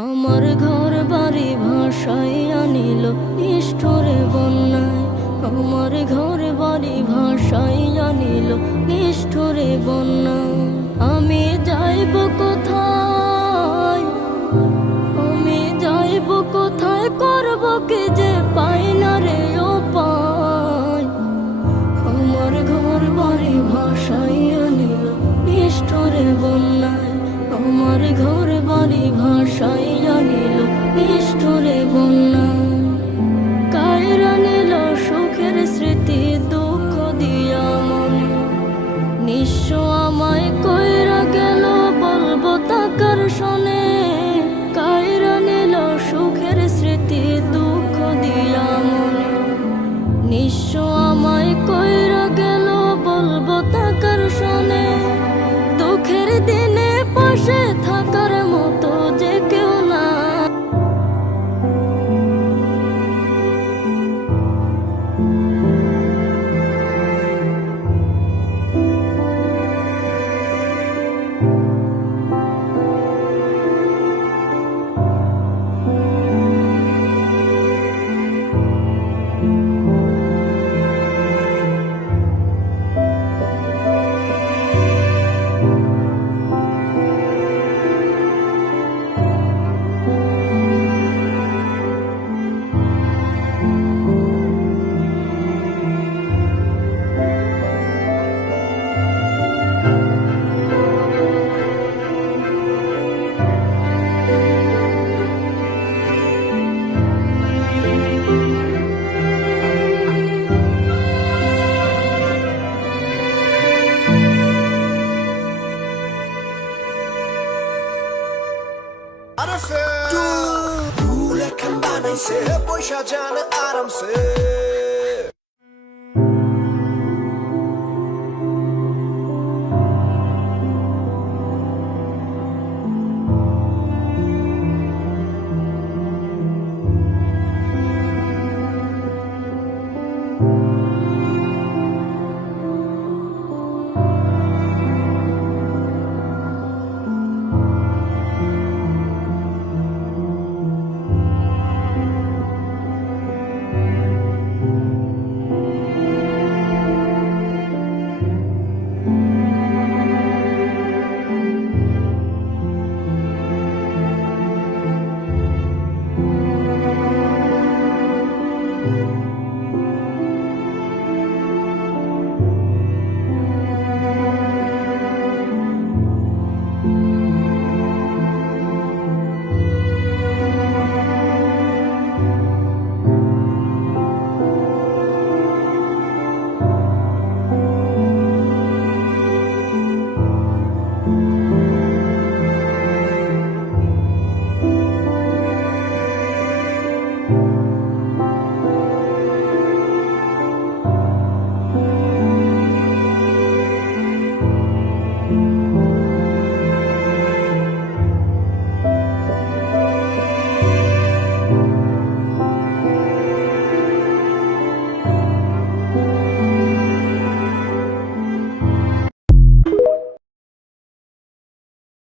আমার ঘর বাড়ি ভাষায় আনিল নিষ্ঠরে বন্যায়। আমার ঘর বাড়ি ভাষায় আনিল নিষ্ঠরে বন্যায়। আরে ফেল তুলে খান্দানাইছে পয়সা জানা আরামসে।